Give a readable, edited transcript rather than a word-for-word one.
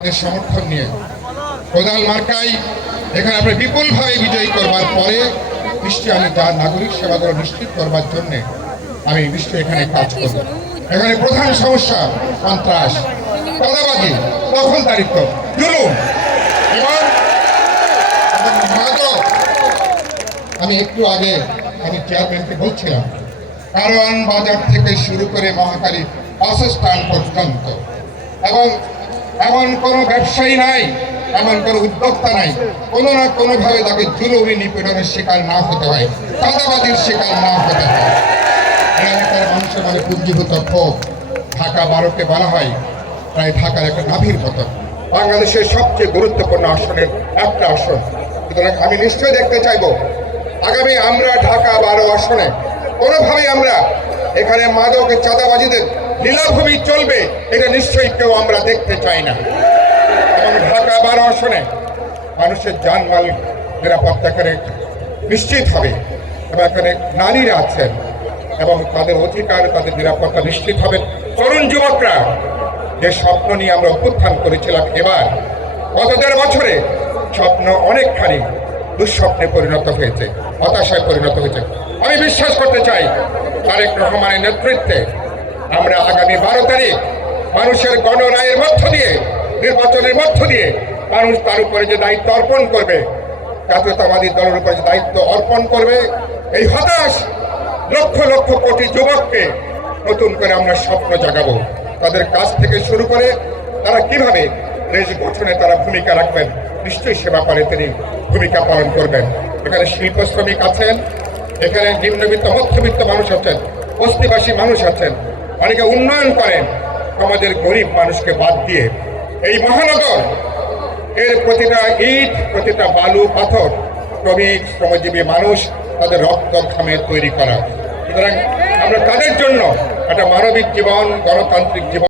সমর্থন নিয়ে কোদাল মার্কাই এখানে আপনি বিপুলভাবে বিজয়ী করবার পরে নিশ্চয়ই আমি তার নাগরিক সেবাগুলো নিশ্চিত করবার জন্য আমি নিশ্চয়ই এখানে কাজ করব। এখানে প্রধান সমস্যা সন্ত্রাস, চাঁদাবাজি, দখলদারিত্ব, জুলুম এবং মাদক। আমি একটু আগে আমি চেয়ারম্যানকে বলছিলাম কারওয়ান বাজার থেকে শুরু করে মহাখালী বাসস্ট্যান্ড পর্যন্ত এবং এমন কোনো ব্যবসায়ী নাই, এমন কোনো উদ্যোক্তা নাই কোনো না কোনোভাবে তাকে জুলুমি নিপীড়নের শিকার না হতে হয়, চাঁদাবাজির শিকার না হতে হয়। এলাকার মানুষের মনে পুঞ্জীভূত ক্ষোভ। ঢাকা 12কে বলা হয় প্রায় ঢাকার একটা নাভির মতো, বাংলাদেশের সবচেয়ে গুরুত্বপূর্ণ আসনের একটা আসন। সুতরাং আমি নিশ্চয়ই দেখতে চাইব আগামী আমরা ঢাকা 12 আসনে কোনোভাবেই আমরা এখানে মাদক চাঁদাবাজিদের লীলাভূমি চলবে এটা নিশ্চয়ই কেউ আমরা দেখতে চাই না। এবং ঢাকা 12 আসনে মানুষের জানমাল নিরাপত্তা করে নিশ্চিত হবে এবং এখানে নারীরা আছেন এবং তাদের অধিকার, তাদের নিরাপত্তা নিশ্চিত হবে। তরুণ যুবকরা যে স্বপ্ন নিয়ে আমরা অভ্যুত্থান করেছিলাম, এবার গত 1.5 বছরে স্বপ্ন অনেকখানি দুঃস্বপ্নে পরিণত হয়েছে, হতাশায় পরিণত হয়েছে। আমি বিশ্বাস করতে চাই তারেক রহমানের নেতৃত্বে আমরা আগামী 12 তারিখ মানুষের গণরায়ের মধ্য দিয়ে, নির্বাচনের মধ্য দিয়ে মানুষ তার উপরে যে দায়িত্ব অর্পণ করবে, জাতীয়তাবাদী দলের উপরে যে দায়িত্ব অর্পণ করবে, এই হতাশ লক্ষ লক্ষ কোটি যুবককে নতুন করে আমরা স্বপ্ন জাগাবো। তাদের কাজ থেকে শুরু করে তারা কিভাবে দেশ গঠনে তারা ভূমিকা রাখবেন, নিশ্চয়ই সেবা করে তিনি ভূমিকা পালন করবেন। এখানে শিল্প শ্রমিক আছেন, এখানে নিম্নবিত্ত মধ্যবিত্ত মানুষ আছেন, বস্তিবাসী মানুষ আছেন, অনেকে উন্নয়ন করেন। আমাদের গরিব মানুষকে বাদ দিয়ে এই মহানগর এর প্রতিটা ইট, প্রতিটা বালু, পাথর শ্রমিক, শ্রমজীবী মানুষ তাদের রক্ত ঘামে তৈরি করা। সুতরাং আমরা তাদের জন্য একটা মানবিক জীবন, গণতান্ত্রিক জীবন